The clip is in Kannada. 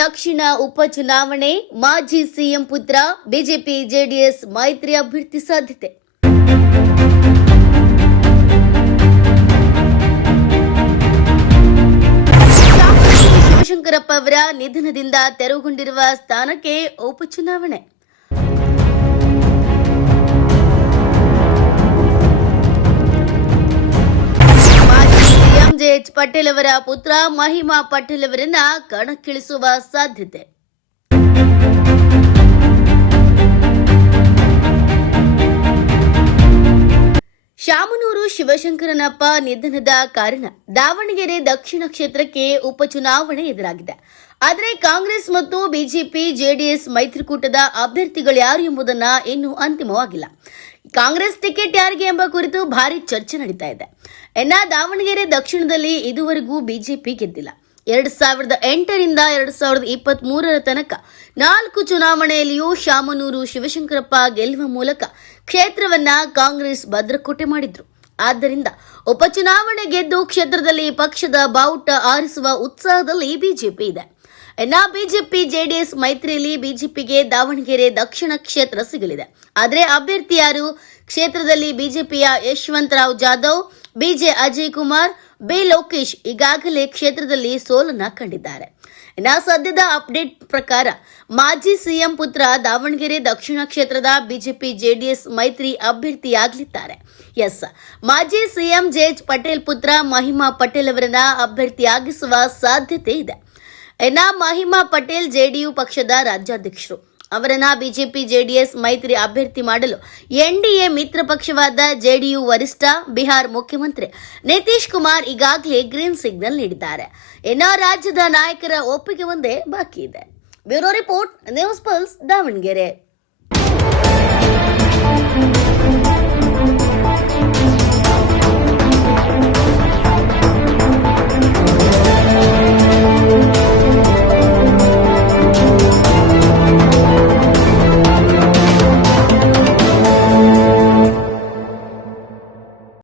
ದಕ್ಷಿಣ ಉಪಚುನಾವಣೆ ಮಾಜಿ ಸಿಎಂ ಪುತ್ರ ಬಿಜೆಪಿ ಜೆಡಿಎಸ್ ಮೈತ್ರಿ ಅಭ್ಯರ್ಥಿ ಸಾಧ್ಯತೆ. ಶಿವಶಂಕರಪ್ಪ ಅವರ ನಿಧನದಿಂದ ತೆರವುಗೊಂಡಿರುವ ಸ್ಥಾನಕ್ಕೆ ಉಪಚುನಾವಣೆ. ಜೆಎಚ್ ಪಟೇಲ್ ಅವರ ಪುತ್ರ ಮಹಿಮಾ ಪಟೇಲ್ ಅವರನ್ನ ಕಣಕ್ಕಿಳಿಸುವ ಸಾಧ್ಯತೆ. ಶಾಮನೂರು ಶಿವಶಂಕರನಪ್ಪ ನಿಧನದ ಕಾರಣ ದಾವಣಗೆರೆ ದಕ್ಷಿಣ ಕ್ಷೇತ್ರಕ್ಕೆ ಉಪಚುನಾವಣೆ ಎದುರಾಗಿದೆ. ಆದರೆ ಕಾಂಗ್ರೆಸ್ ಮತ್ತು ಬಿಜೆಪಿ ಜೆಡಿಎಸ್ ಮೈತ್ರಿಕೂಟದ ಅಭ್ಯರ್ಥಿಗಳು ಯಾರು ಎಂಬುದನ್ನ ಇನ್ನೂ ಅಂತಿಮವಾಗಿಲ್ಲ. ಕಾಂಗ್ರೆಸ್ ಟಿಕೆಟ್ ಯಾರಿಗೆ ಎಂಬ ಕುರಿತು ಭಾರಿ ಚರ್ಚೆ ನಡೀತಾ ಇದೆ. ದಾವಣಗೆರೆ ದಕ್ಷಿಣದಲ್ಲಿ ಇದುವರೆಗೂ ಬಿಜೆಪಿ ಗೆದ್ದಿಲ್ಲ. 2008ರಿಂದ 2023ರ ತನಕ 4 ಚುನಾವಣೆಯಲ್ಲಿಯೂ ಶಾಮನೂರು ಶಿವಶಂಕರಪ್ಪ ಗೆಲ್ಲುವ ಮೂಲಕ ಕ್ಷೇತ್ರವನ್ನ ಕಾಂಗ್ರೆಸ್ ಭದ್ರಕೋಟೆ ಮಾಡಿದ್ರು. ಆದ್ದರಿಂದ ಉಪಚುನಾವಣೆ ಗೆದ್ದು ಕ್ಷೇತ್ರದಲ್ಲಿ ಪಕ್ಷದ ಬಾವುಟ ಆರಿಸುವ ಉತ್ಸಾಹದಲ್ಲಿ ಬಿಜೆಪಿ ಇದೆ. ಬಿಜೆಪಿ ಜೆಡಿಎಸ್ ಮೈತ್ರಿಯಲ್ಲಿ ಬಿಜೆಪಿಗೆ ದಾವಣಗೆರೆ ದಕ್ಷಿಣ ಕ್ಷೇತ್ರ ಸಿಗಲಿದೆ. ಆದರೆ ಅಭ್ಯರ್ಥಿ ಯಾರು? ಕ್ಷೇತ್ರದಲ್ಲಿ ಬಿಜೆಪಿಯ ಯಶವಂತರಾವ್ ಜಾಧವ್, ಬಿಜೆ ಅಜಯ್ ಕುಮಾರ್, ಬಿ ಲೋಕೇಶ್ ಈಗಾಗಲೇ ಕ್ಷೇತ್ರದಲ್ಲಿ ಸೋಲನ್ನ ಕಂಡಿದ್ದಾರೆ. ಸದ್ಯದ ಅಪ್ಡೇಟ್ ಪ್ರಕಾರ ಮಾಜಿ ಸಿಎಂ ಪುತ್ರ ದಾವಣಗೆರೆ ದಕ್ಷಿಣ ಕ್ಷೇತ್ರದ ಬಿಜೆಪಿ ಜೆಡಿಎಸ್ ಮೈತ್ರಿ ಅಭ್ಯರ್ಥಿಯಾಗಲಿದ್ದಾರೆ. ಮಾಜಿ ಸಿಎಂ ಜೆಎಚ್ ಪಟೇಲ್ ಪುತ್ರ ಮಹಿಮಾ ಪಟೇಲ್ ಅವರನ್ನ ಅಭ್ಯರ್ಥಿಯಾಗಿಸುವ ಸಾಧ್ಯತೆ ಇದೆ. ಮಹಿಮಾ ಪಟೇಲ್ ಜೆಡಿಯು ಪಕ್ಷದ ರಾಜ್ಯಾಧ್ಯಕ್ಷರು. ಅವರನ್ನ ಬಿಜೆಪಿ ಜೆಡಿಎಸ್ ಮೈತ್ರಿ ಅಭ್ಯರ್ಥಿ ಮಾಡಲು ಎನ್ಡಿಎ ಮಿತ್ರ ಪಕ್ಷವಾದ ಜೆಡಿಯು ವರಿಷ್ಠ ಬಿಹಾರ್ ಮುಖ್ಯಮಂತ್ರಿ ನಿತೀಶ್ ಕುಮಾರ್ ಈಗಾಗಲೇ ಗ್ರೀನ್ ಸಿಗ್ನಲ್ ನೀಡಿದ್ದಾರೆ. ರಾಜ್ಯದ ನಾಯಕರ ಒಪ್ಪಿಗೆ ಒಂದೇ ಬಾಕಿ ಇದೆ. Bureau report, news pulse, Davanagere.